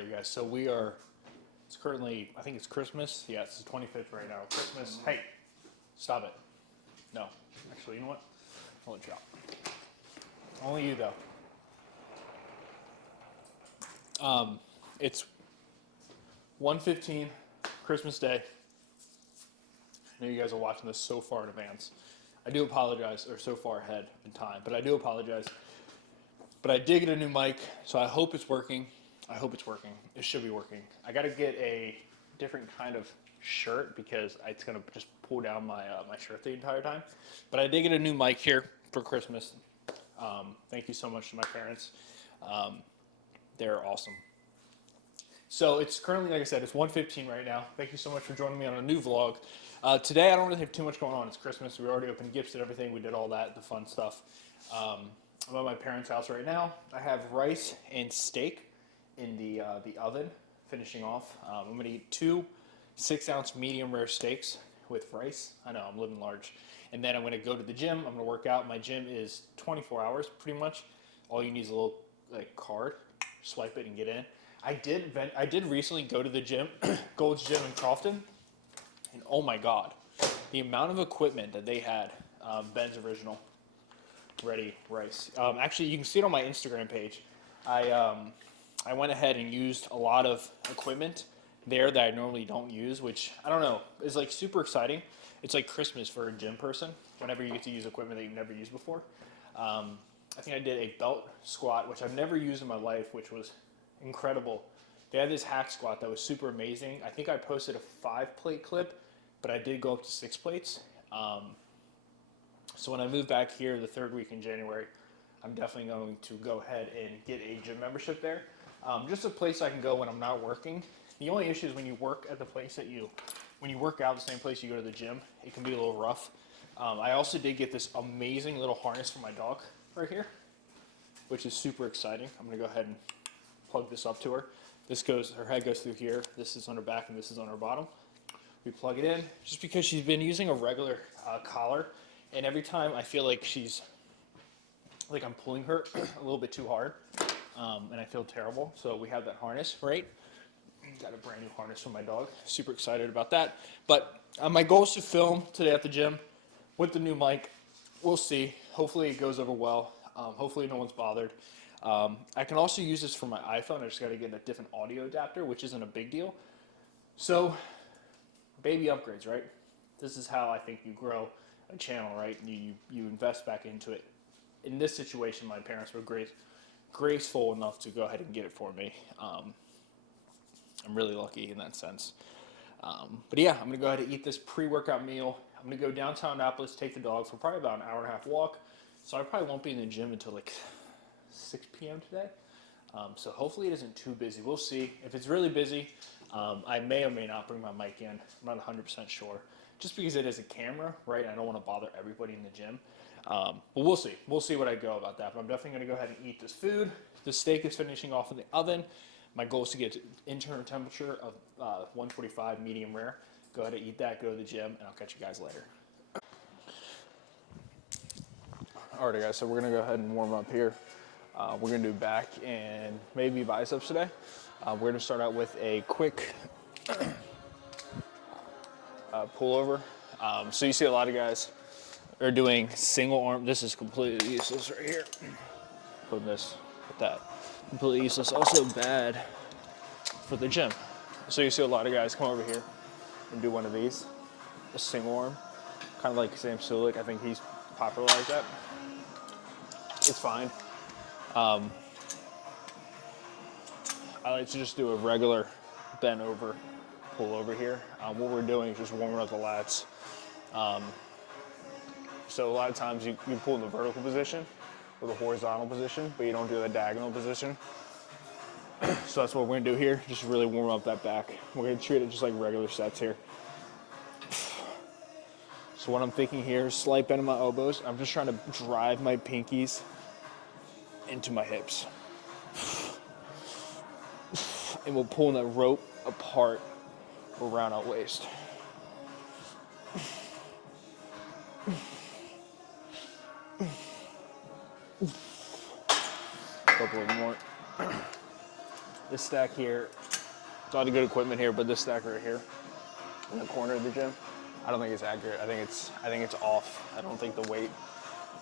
Alright, you guys, so it's currently, I think it's Christmas. Yeah, it's the 25th right now. Christmas. Hey, stop it. No. Actually, you know what? I'll let you out. Only you, though. It's 1:15, Christmas Day. I know you guys are watching this so far in advance. I do apologize, or so far ahead in time, but I do apologize. But I did get a new mic, so I hope it's working. I hope it's working. It should be working. I got to get a different kind of shirt because it's going to just pull down my my shirt the entire time. But I did get a new mic here for Christmas. Thank you so much to my parents. They're awesome. So it's currently, like I said, it's 1:15 right now. Thank you so much for joining me on a new vlog. Today I don't really have too much going on. It's Christmas. We already opened gifts and everything. We did all that, the fun stuff. I'm at my parents' house right now. I have rice and steak in the oven, finishing off. I'm gonna eat 2 6-ounce medium rare steaks with rice. I know, I'm living large. And then I'm gonna go to the gym. I'm gonna work out. My gym is 24 hours pretty much. All you need is a little card, swipe it and get in. I did recently go to the gym, Gold's Gym in Crofton, and oh my God, the amount of equipment that they had, Ben's Original, ready rice. Actually, you can see it on my Instagram page. I went ahead and used a lot of equipment there that I normally don't use, which I don't know, is like super exciting. It's like Christmas for a gym person whenever you get to use equipment that you've never used before. I think I did a belt squat, which I've never used in my life, which was incredible. They had this hack squat that was super amazing. I think I posted a 5-plate clip, but I did go up to 6 plates. So when I move back here the 3rd week in January, I'm definitely going to go ahead and get a gym membership there. Just a place I can go when I'm not working. The only issue is when you work at the place when you work out the same place you go to the gym, it can be a little rough. I also did get this amazing little harness for my dog right here, which is super exciting. I'm gonna go ahead and plug this up to her. Her head goes through here. This is on her back and this is on her bottom. We plug it in just because she's been using a regular collar, and every time I feel like I'm pulling her a little bit too hard, and I feel terrible. So we have that harness, right? Got a brand new harness for my dog. Super excited about that. But my goal is to film today at the gym with the new mic. We'll see. Hopefully it goes over well. Hopefully no one's bothered. I can also use this for my iPhone. I just got to get a different audio adapter, which isn't a big deal. So, baby upgrades, right? This is how I think you grow a channel, right? You invest back into it. In this situation, my parents were graceful enough to go ahead and get it for me. I'm really lucky in that sense. But yeah, I'm going to go ahead and eat this pre-workout meal. I'm going to go downtown Annapolis, take the dog for probably about an hour and a half walk. So I probably won't be in the gym until like 6 p.m. today. So hopefully it isn't too busy. We'll see. If it's really busy, I may or may not bring my mic in. I'm not 100% sure. Just because it is a camera, right? I don't want to bother everybody in the gym. But we'll see. We'll see what I go about that. But I'm definitely going to go ahead and eat this food. The steak is finishing off in the oven. My goal is to get to internal temperature of 145 medium rare. Go ahead and eat that, go to the gym, and I'll catch you guys later. Alright guys, so we're going to go ahead and warm up here. We're going to do back and maybe biceps today. We're going to start out with a quick pullover. So you see a lot of guys are doing single arm. This is completely useless right here. Put this with that. Completely useless. Also bad for the gym. So you see a lot of guys come over here and do one of these, a single arm, kind of like Sam Sulik. I think he's popularized that. It's fine. I like to just do a regular bend over, pull over here. What we're doing is just warming up the lats. So a lot of times you pull in the vertical position or the horizontal position, but you don't do the diagonal position. So that's what we're gonna do here, just really warm up that back. We're gonna treat it just like regular sets here. So what I'm thinking here is slight bend in my elbows. I'm just trying to drive my pinkies into my hips. And we'll pull that rope apart around our waist. A couple of more. This stack here, it's a lot of good equipment here, but this stack right here in the corner of the gym, I don't think it's accurate. I think it's off. I don't think the weight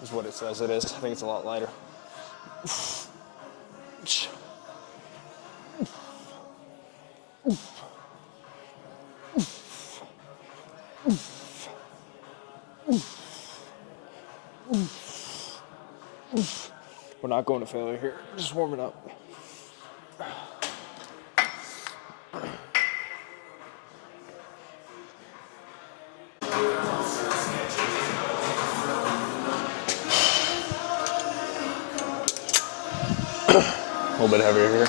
is what it says it is. I think it's a lot lighter. We're not going to failure here. Just warming up. A little bit heavier here.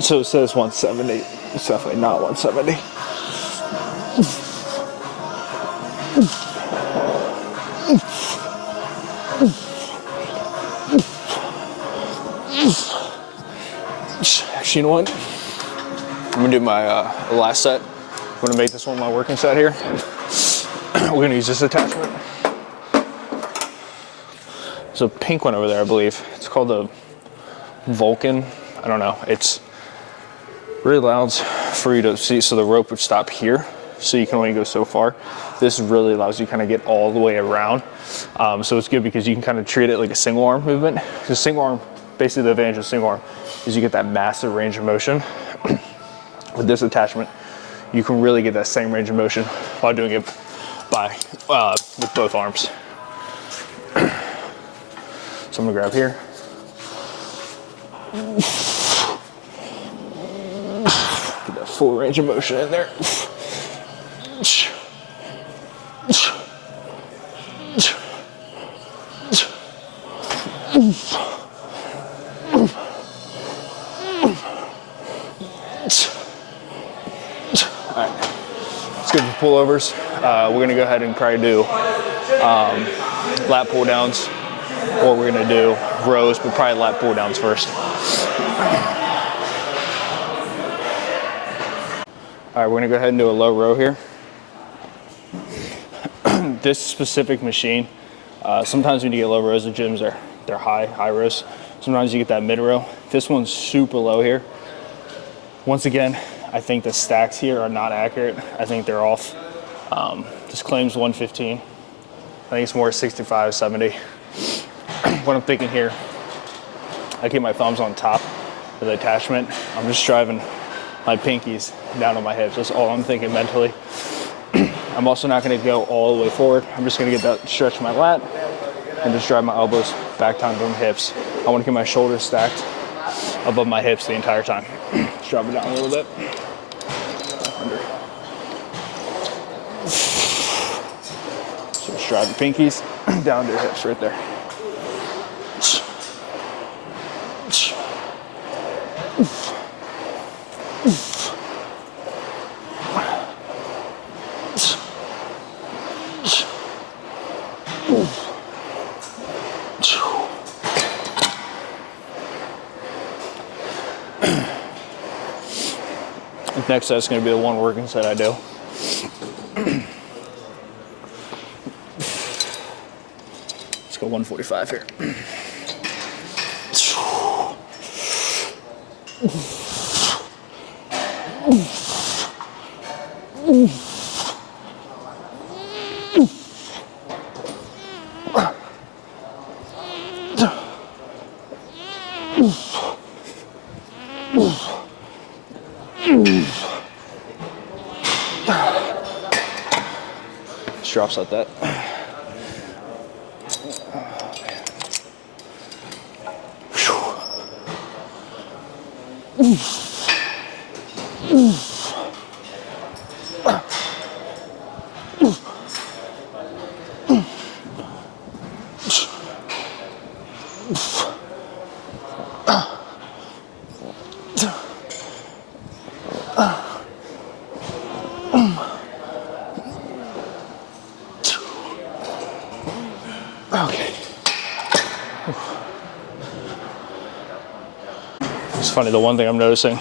So it says 170. It's definitely not 170. Actually, you know what? I'm gonna do my last set. I'm gonna make this one my working set here. We're gonna use this attachment. There's a pink one over there, I believe. It's called the Vulcan. I don't know. It's really allows for you to see, so the rope would stop here, so you can only go so far. This really allows you to kind of get all the way around. So it's good because you can kind of treat it like a single arm movement. Because single arm, basically the advantage of single arm is you get that massive range of motion. With this attachment, you can really get that same range of motion while doing it with both arms. So I'm gonna grab here. Get that full range of motion in there. All right, let's go for pullovers. We're gonna go ahead and probably do lat pull downs, or we're gonna do rows, but probably lat pull downs first. All right, we're gonna go ahead and do a low row here. This specific machine, sometimes when you get low rows of gyms, they're high rows. Sometimes you get that mid row. This one's super low here. Once again, I think the stacks here are not accurate. I think they're off. This claims 115. I think it's more 65, 70. What I'm thinking here, I keep my thumbs on top of the attachment. I'm just driving my pinkies down on my hips. That's all I'm thinking mentally. I'm also not gonna go all the way forward. I'm just gonna get that stretch my lat and just drive my elbows back down to my hips. I wanna keep my shoulders stacked above my hips the entire time. Just drop it down a little bit. Under. So just drive the pinkies down to your hips right there. Next set's going to be the one working set I do. Let's go 145 here. Just drops like that. Okay. It's funny, the one thing I'm noticing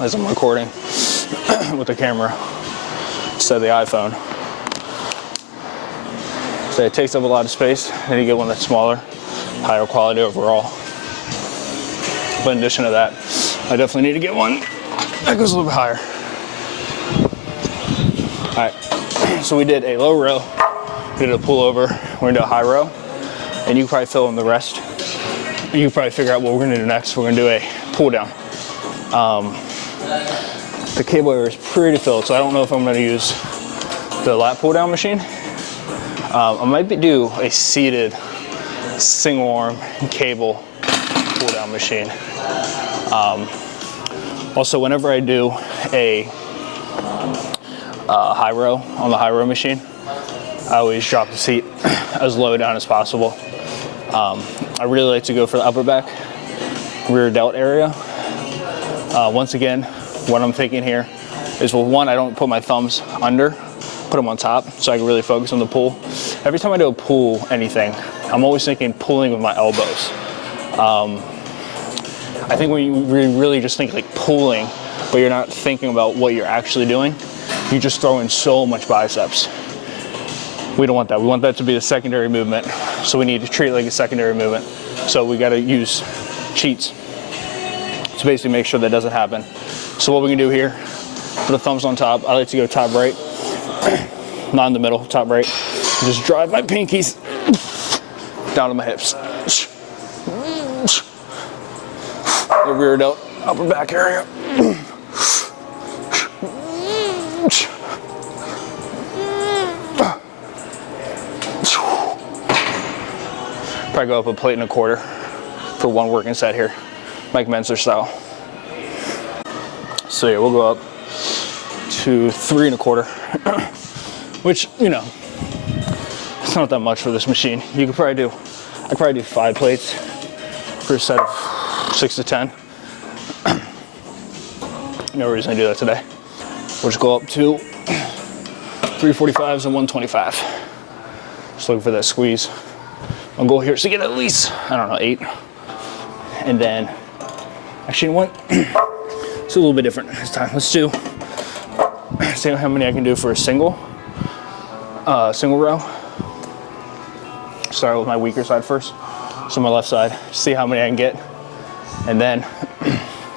as I'm recording with the camera instead of the iPhone, so it takes up a lot of space, and you get one that's smaller, higher quality overall. But in addition to that, I definitely need to get one that goes a little bit higher. All right, so we did a low row, we did a pull over, we're gonna do a high row, and you can probably fill in the rest. You can probably figure out what we're gonna do next. We're gonna do a pull down. The cable area is pretty filled, so I don't know if I'm gonna use the lat pull down machine. I might do a seated single arm cable pull down machine. Also, whenever I do a high row on the high row machine, I always drop the seat as low down as possible. I really like to go for the upper back, rear delt area. Once again, what I'm thinking here is, well, one, I don't put my thumbs under, put them on top so I can really focus on the pull. Every time I do a pull anything, I'm always thinking pulling with my elbows. I think when you really just think like pulling, but you're not thinking about what you're actually doing, you just throw in so much biceps. We don't want that. We want that to be the secondary movement. So we need to treat it like a secondary movement. So we got to use cheats to basically make sure that doesn't happen. So what we can do here, put the thumbs on top. I like to go top right, not in the middle, top right. Just drive my pinkies down to my hips. The rear delt, upper back area. Probably go up a 1.25 plates for one working set here, Mike Menzer style. So yeah, we'll go up to 3.25, which, you know, it's not that much for this machine. You could probably do, I probably do 5 plates for a set of 6 to 10. No reason to do that today. We'll just go up to 345s and 125. Just looking for that squeeze. My goal here is to get at least, I don't know, 8. And then, actually, you know what? It's a little bit different this time. Let's see how many I can do for a single row. Start with my weaker side first. So my left side, see how many I can get. And then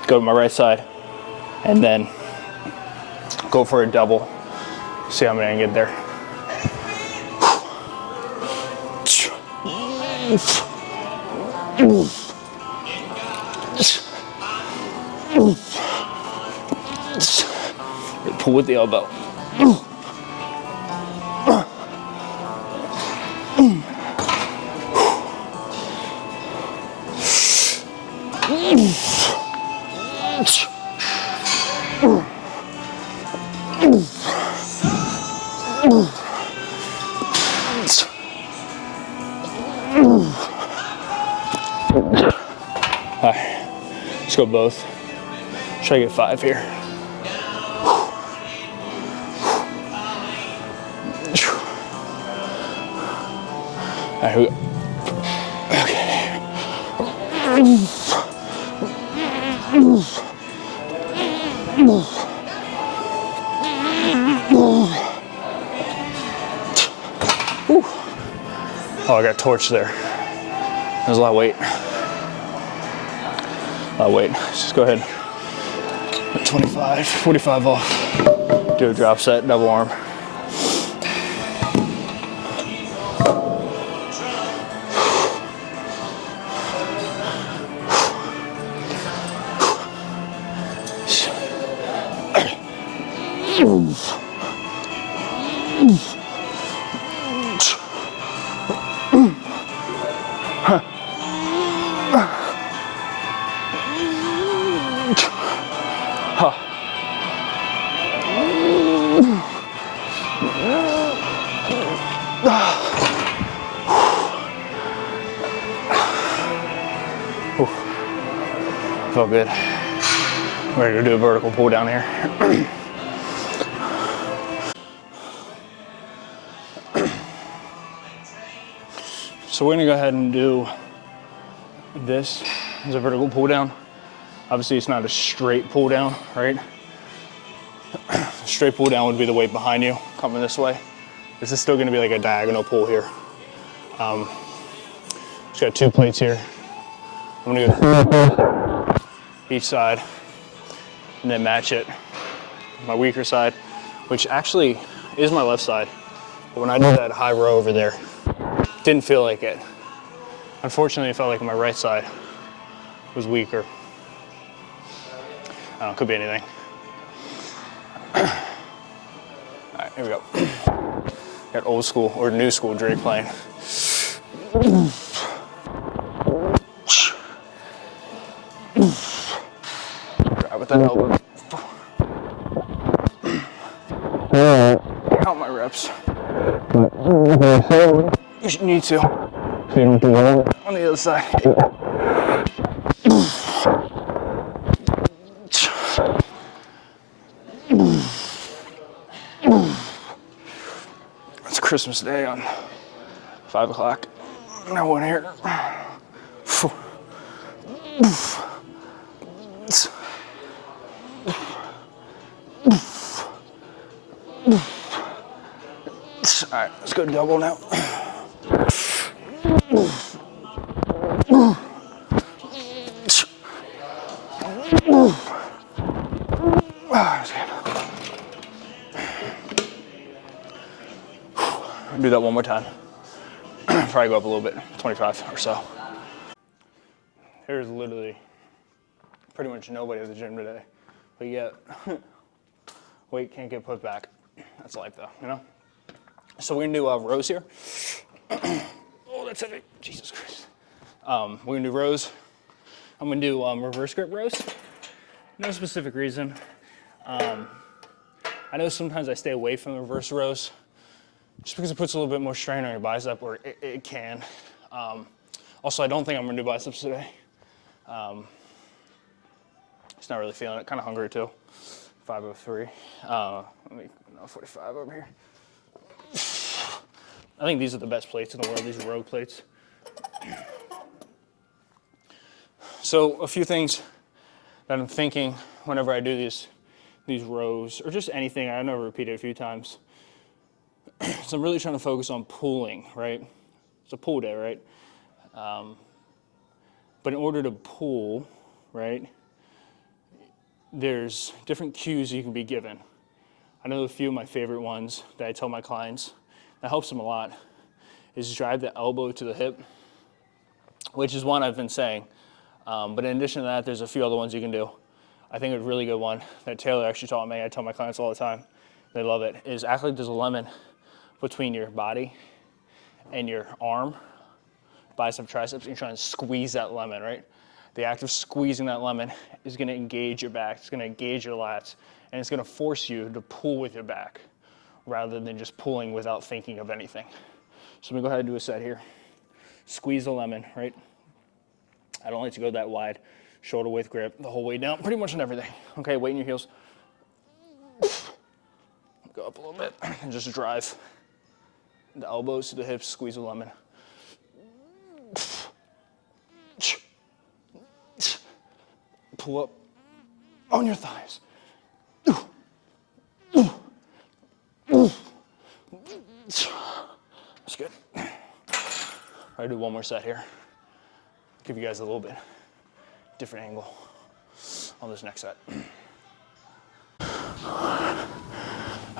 go to my right side. And then go for a double. See how many I can get there. Pull with the elbow. All right, let's go both. Try to get 5 here. All right, here we go. Okay. Oh, I got torched there. There's a lot of weight. Let's just go ahead. 25, 45 off. Do a drop set, double arm. Felt good. Ready to do a vertical pull down here. So we're gonna go ahead and do this as a vertical pull down. Obviously it's not a straight pull down, right? Straight pull down would be the weight behind you coming this way. This is still gonna be like a diagonal pull here. Just got 2 plates here. I'm gonna go each side, and then match it. My weaker side, which actually is my left side. But when I did that high row over there, didn't feel like it. Unfortunately, it felt like my right side was weaker. I don't know, could be anything. All right, here we go. Got old school or new school Drake playing. Grab with that elbow. Count my reps. You should need to. On the other side. It's Christmas Day on 5 o'clock. No one here. All right, let's go double now. Do that one more time. Probably go up a little bit, 25 or so. There's literally pretty much nobody at the gym today, but yet weight can't get put back. That's life though, you know? So we're gonna do rows here. Oh, that's heavy, Jesus Christ. We're gonna do rows. I'm gonna do reverse grip rows. No specific reason. I know sometimes I stay away from the reverse rows just because it puts a little bit more strain on your bicep, or it can. Also, I don't think I'm gonna do biceps today. Just not really feeling it, kind of hungry too. 5:03. Let me, 45 over here. I think these are the best plates in the world, these row plates. So a few things that I'm thinking whenever I do these rows, or just anything, I know I repeat it a few times. So I'm really trying to focus on pulling, right? It's a pull day, right? But in order to pull, right, there's different cues you can be given. I know a few of my favorite ones that I tell my clients, that helps them a lot, is drive the elbow to the hip, which is one I've been saying. But in addition to that, there's a few other ones you can do. I think a really good one that Taylor actually taught me, I tell my clients all the time, they love it, is act like there's a lemon between your body and your arm, bicep, triceps, and you're trying to squeeze that lemon, right? The act of squeezing that lemon is gonna engage your back, it's gonna engage your lats, and it's gonna force you to pull with your back rather than just pulling without thinking of anything. So I'm gonna go ahead and do a set here. Squeeze the lemon, right? I don't like to go that wide. Shoulder width grip the whole way down, pretty much on everything. Okay, weight in your heels. Go up a little bit and just drive the elbows to the hips, squeeze the lemon. Pull up on your thighs. That's good. I'll do one more set here. Give you guys a little bit different angle on this next set.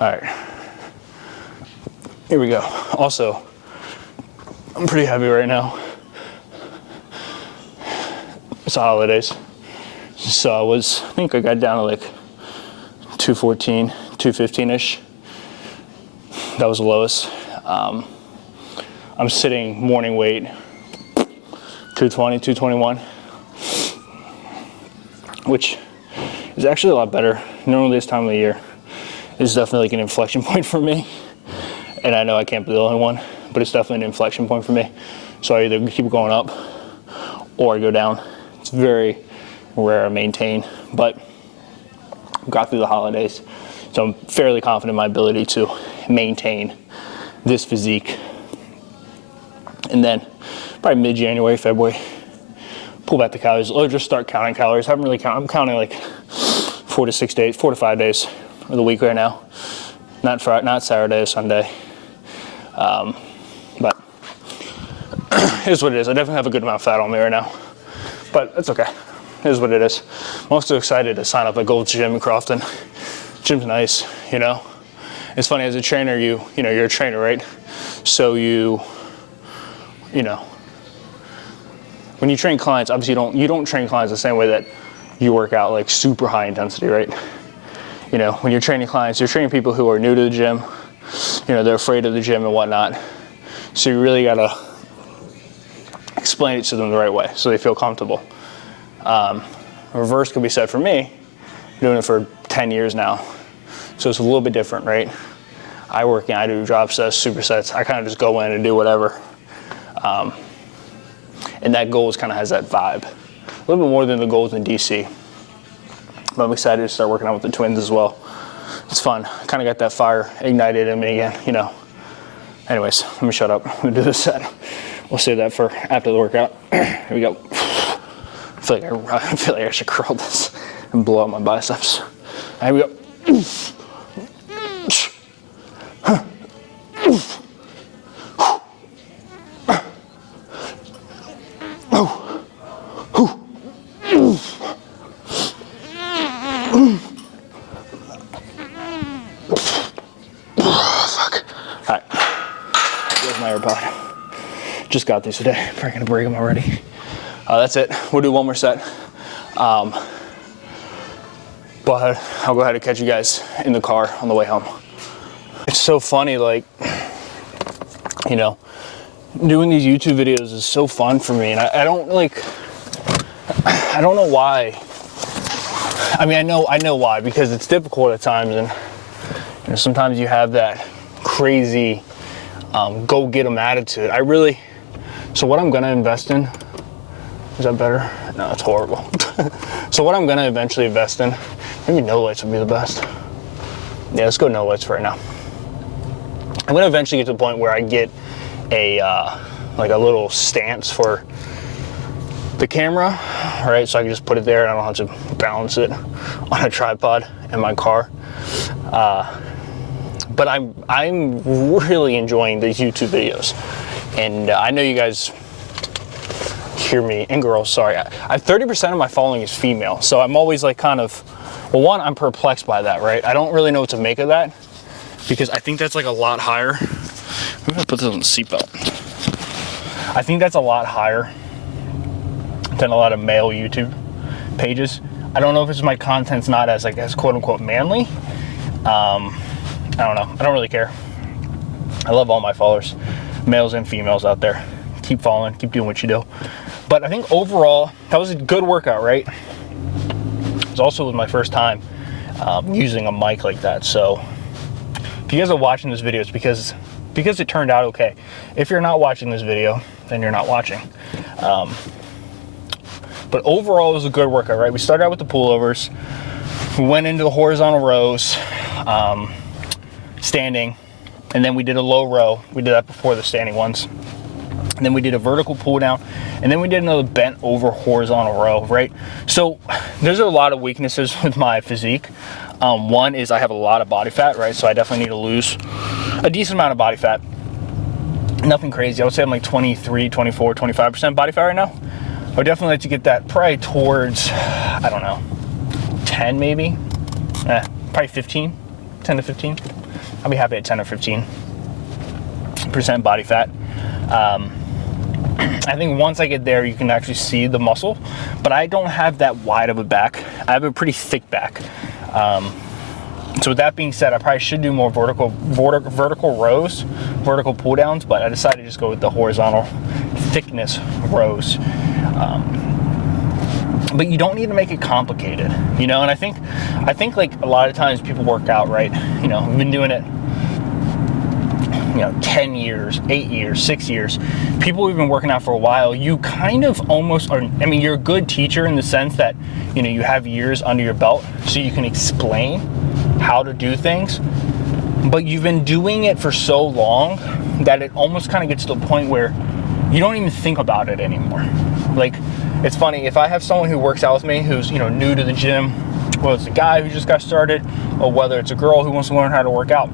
All right, here we go. Also, I'm pretty heavy right now. It's the holidays. So I think I got down to like 214, 215-ish. That was the lowest. I'm sitting morning weight, 220, 221, which is actually a lot better. Normally this time of the year is definitely like an inflection point for me. And I know I can't be the only one, but it's definitely an inflection point for me. So I either keep going up or I go down. It's very rare I maintain, but got through the holidays. So I'm fairly confident in my ability to maintain this physique. And then probably mid-January, February, pull back the calories, or just start counting calories. I haven't really counted. I'm counting like 4 to 5 days of the week right now. Not Saturday or Sunday. But here's what it is. I definitely have a good amount of fat on me right now, but that's okay. it is what it is. I'm also excited to sign up at Gold's Gym in Crofton. Gym's nice, you know. It's funny, as a trainer, you know, you're a trainer, right? So you know, when you train clients, obviously you don't train clients the same way that you work out like super high intensity, right? You know, when you're training clients, you're training people who are new to the gym. You know, they're afraid of the gym and whatnot. So you really gotta explain it to them the right way so they feel comfortable. Reverse could be said for me, doing it for 10 years now. So it's a little bit different, right? I do drop sets, supersets. I kind of just go in and do whatever. And that Goals kind of has that vibe. A little bit more than the Goals in DC. But I'm excited to start working out with the twins as well. It's fun. Kind of got that fire ignited in me again, you know. Anyways, let me shut up. I'm gonna do this set. We'll save that for after the workout. Here we go. I feel like I should curl this and blow out my biceps. Here we go. Fuck. All right. There's my AirPod. Just got these today. Probably gonna break them already. That's it. We'll do one more set. But I'll go ahead and catch you guys in the car on the way home. It's so funny, like, you know, doing these YouTube videos is so fun for me, and I don't know why. I mean, I know why, because it's difficult at times, and you know, sometimes you have that crazy go get 'em attitude. So what I'm gonna invest in, is that better? No, it's horrible. So what I'm gonna eventually invest in, maybe no lights would be the best. Yeah, let's go no lights for right now. I'm gonna eventually get to the point where I get a like a little stance for the camera, right? So I can just put it there and I don't have to balance it on a tripod in my car. But I'm really enjoying these YouTube videos, and I know you guys hear me, and girls, sorry. 30% of my following is female, so I'm always like kind of, well, one, I'm perplexed by that, right? I don't really know what to make of that, because I think that's like a lot higher. I'm gonna put this on the seatbelt. I think that's a lot higher than a lot of male YouTube pages. I don't know if it's my content's not as, like, as quote unquote manly. I don't know. I don't really care. I love all my followers, males and females out there. Keep following, keep doing what you do. But I think overall, that was a good workout, right? It was also my first time using a mic like that. So if you guys are watching this video, it's because it turned out okay. If you're not watching this video, then you're not watching. But overall, it was a good workout, right? We started out with the pullovers. We went into the horizontal rows, standing, and then we did a low row. We did that before the standing ones. And then we did a vertical pull down, and then we did another bent over horizontal row, right? So there's a lot of weaknesses with my physique. One is I have a lot of body fat, right? So I definitely need to lose a decent amount of body fat. Nothing crazy. I would say I'm like 23, 24, 25% body fat right now. I would definitely like to get that probably towards, I don't know, 10 maybe? Probably 15, 10 to 15. I'll be happy at 10 or 15% body fat. I think once I get there, you can actually see the muscle, but I don't have that wide of a back. I have a pretty thick back. So with that being said, I probably should do more vertical rows, vertical pull downs, but I decided to just go with the horizontal thickness rows. But you don't need to make it complicated, you know? And I think like a lot of times people work out, right? You know, I've been doing it, you know, 10 years, 8 years, 6 years. People who've been working out for a while, you kind of almost are, I mean, you're a good teacher in the sense that, you know, you have years under your belt, so you can explain how to do things, but you've been doing it for so long that it almost kind of gets to the point where you don't even think about it anymore. Like, it's funny, if I have someone who works out with me who's, you know, new to the gym, whether it's a guy who just got started or whether it's a girl who wants to learn how to work out,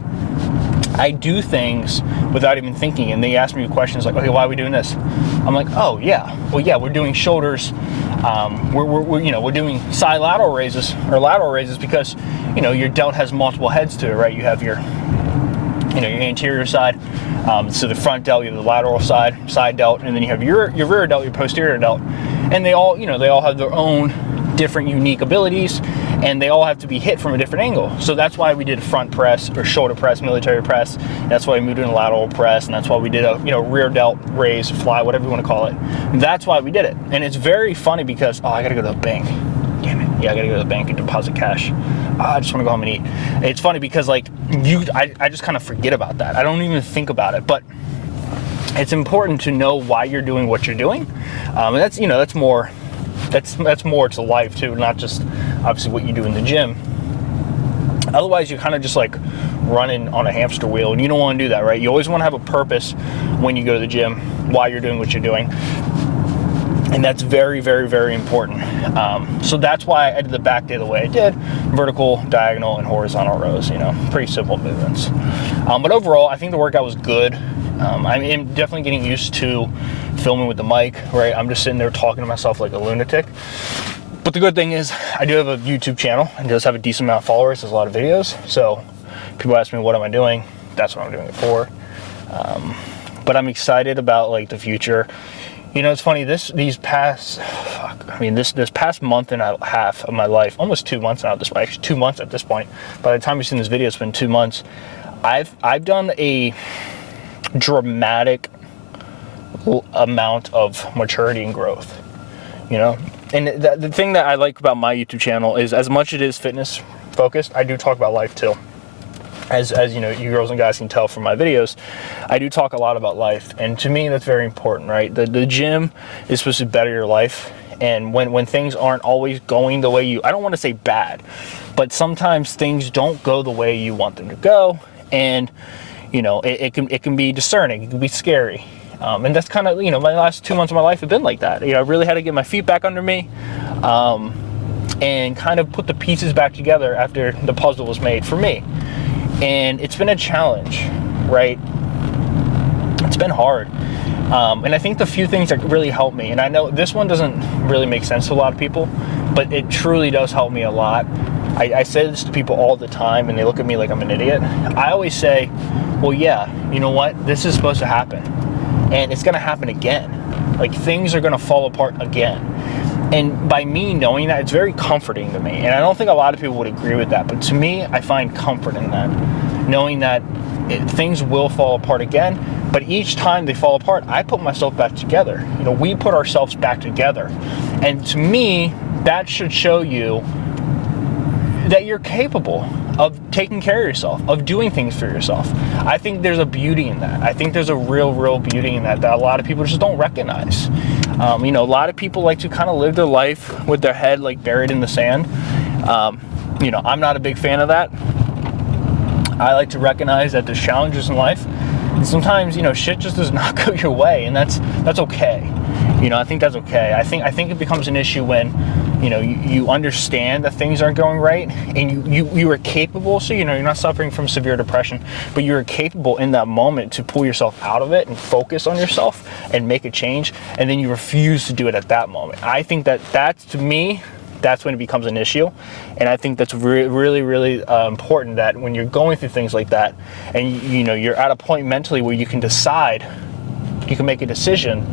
I do things without even thinking, and they ask me questions like, okay, why are we doing this? I'm like, oh yeah, well yeah, we're doing shoulders. We're doing side lateral raises or lateral raises because your delt has multiple heads to it, right? You have your anterior side, so the front delt, you have the lateral side delt, and then you have your rear delt, your posterior delt, and they all have their own different unique abilities, and they all have to be hit from a different angle. So that's why we did a front press or shoulder press, military press. That's why we moved into lateral press, and that's why we did a rear delt raise, fly, whatever you want to call it. That's why we did it. And it's very funny because I gotta go to the bank. Damn it. Yeah, I gotta go to the bank and deposit cash. I just want to go home and eat. It's funny because I just kind of forget about that. I don't even think about it, but it's important to know why you're doing what you're doing. And that's more to life too, not just obviously what you do in the gym. Otherwise, you're kind of just like running on a hamster wheel, and you don't want to do that, right? You always want to have a purpose when you go to the gym, why you're doing what you're doing. And that's very, very, very important. So that's why I did the back day the way I did: vertical, diagonal, and horizontal rows. Pretty simple movements. But overall, I think the workout was good. I'm definitely getting used to filming with the mic, right? I'm just sitting there talking to myself like a lunatic. But the good thing is I do have a YouTube channel and it does have a decent amount of followers. There's a lot of videos. So people ask me, what am I doing? That's what I'm doing it for. But I'm excited about like the future. It's funny, this past month and a half of my life, almost 2 months now at this point, actually 2 months at this point. By the time you've seen this video, it's been 2 months. I've done a dramatic amount of maturity and growth, and the thing that I like about my YouTube channel is, as much as it is fitness focused, I do talk about life too. As you girls and guys can tell from my videos, I do talk a lot about life, and to me that's very important, right? The gym is supposed to better your life, and when things aren't always going the way I don't want to say bad, but sometimes things don't go the way you want them to go, and it can be discerning, it can be scary. And that's kind of, my last 2 months of my life have been like that. I really had to get my feet back under me, and kind of put the pieces back together after the puzzle was made for me. And it's been a challenge, right? It's been hard. And I think the few things that really helped me, and I know this one doesn't really make sense to a lot of people, but it truly does help me a lot. I say this to people all the time, and they look at me like I'm an idiot. I always say, well, yeah, you know what? This is supposed to happen. And it's going to happen again. Like, things are going to fall apart again. And by me knowing that, it's very comforting to me. And I don't think a lot of people would agree with that. But to me, I find comfort in that. Knowing that things will fall apart again. But each time they fall apart, I put myself back together. We put ourselves back together. And to me, that should show you that you're capable of taking care of yourself, of doing things for yourself. I think there's a beauty in that. I think there's a real beauty in that a lot of people just don't recognize. A lot of people like to kind of live their life with their head like buried in the sand. I'm not a big fan of that. I like to recognize that there's challenges in life, and sometimes shit just does not go your way, and that's okay. I think that's okay. I think it becomes an issue when you understand that things aren't going right, and you are capable, so you're not suffering from severe depression, but you're capable in that moment to pull yourself out of it and focus on yourself and make a change, and then you refuse to do it at that moment. I think that's, to me, that's when it becomes an issue, and I think that's really important, that when you're going through things like that, and you're at a point mentally where you can decide, you can make a decision,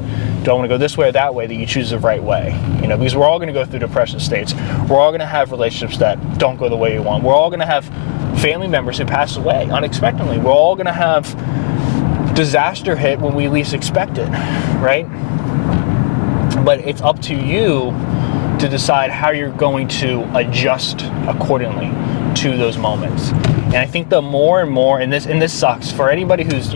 do I want to go this way or that way, that you choose the right way. Because we're all going to go through depression states. We're all going to have relationships that don't go the way you want. We're all going to have family members who pass away unexpectedly. We're all going to have disaster hit when we least expect it, right? But it's up to you to decide how you're going to adjust accordingly to those moments. And I think the more and more, and this sucks for anybody who's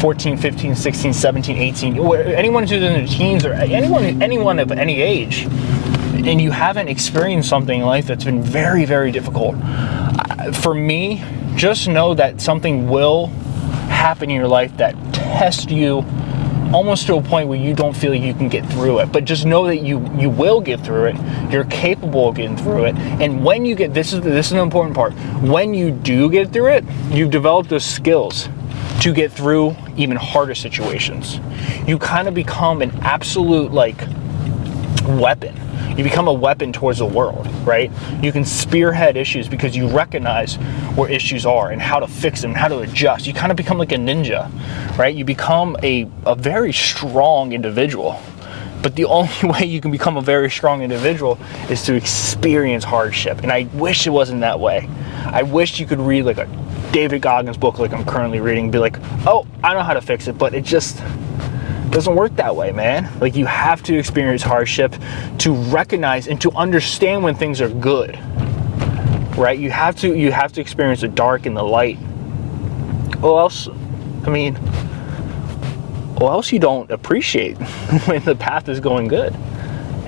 14, 15, 16, 17, 18, anyone who's in their teens, or anyone of any age, and you haven't experienced something in life that's been very, very difficult, for me, just know that something will happen in your life that tests you almost to a point where you don't feel like you can get through it. But just know that you will get through it. You're capable of getting through it. And when you get, this is an important part. When you do get through it, you've developed those skills to get through even harder situations. You kind of become an absolute like weapon. You become a weapon towards the world, right? You can spearhead issues because you recognize where issues are and how to fix them, how to adjust. You kind of become like a ninja, right? You become a very strong individual. But the only way you can become a very strong individual is to experience hardship. And I wish it wasn't that way. I wish you could read like a David Goggins book like I'm currently reading and be like, oh, I know how to fix it, but it just doesn't work that way, man. Like, you have to experience hardship to recognize and to understand when things are good, right? You have to experience the dark and the light. Or else, or else you don't appreciate when the path is going good.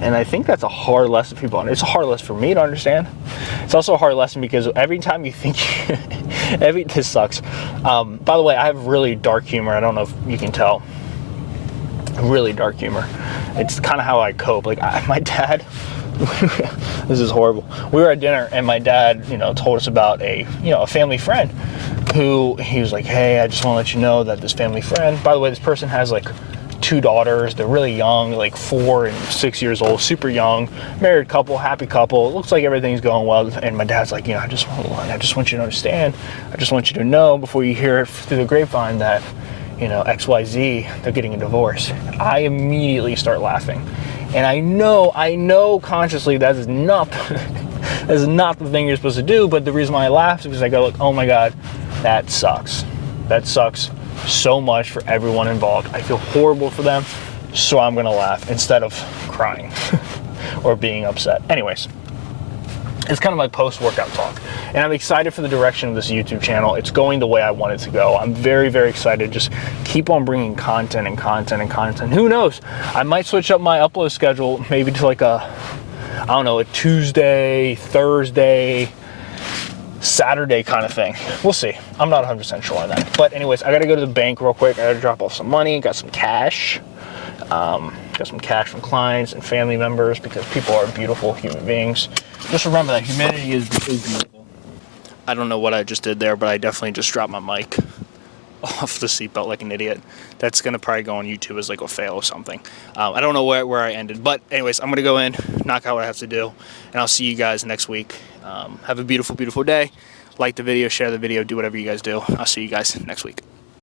And I think that's a hard lesson for people. It's a hard lesson for me to understand. It's also a hard lesson because every time you think, this sucks. By the way, I have really dark humor. I don't know if you can tell. Really dark humor. It's kind of how I cope. Like, my dad, this is horrible. We were at dinner and my dad, told us about a family friend who, he was like, hey, I just want to let you know that this family friend, by the way, this person has like 2 daughters. They're really young, like 4 and 6 years old, super young, married couple, happy couple. It looks like everything's going well. And my dad's like, I just want you to understand. I just want you to know before you hear it through the grapevine that, XYZ, they're getting a divorce. I immediately start laughing. And I know consciously that is not, that is not the thing you're supposed to do, but the reason why I laugh is because I go like, oh my God, that sucks. That sucks so much for everyone involved. I feel horrible for them, so I'm gonna laugh instead of crying or being upset. Anyways, it's kind of my post-workout talk. And I'm excited for the direction of this YouTube channel. It's going the way I want it to go. I'm very, very excited. Just keep on bringing content and content and content. Who knows? I might switch up my upload schedule maybe to like a Tuesday, Thursday, Saturday kind of thing. We'll see. I'm not 100% sure on that. But anyways, I got to go to the bank real quick. I got to drop off some money. Got some cash. Got some cash from clients and family members because people are beautiful human beings. Just remember that humanity is beautiful. I don't know what I just did there, but I definitely just dropped my mic off the seatbelt like an idiot. That's going to probably go on YouTube as like a fail or something. I don't know where I ended. But anyways, I'm going to go in, knock out what I have to do, and I'll see you guys next week. Have a beautiful, beautiful day. Like the video, share the video, do whatever you guys do. I'll see you guys next week.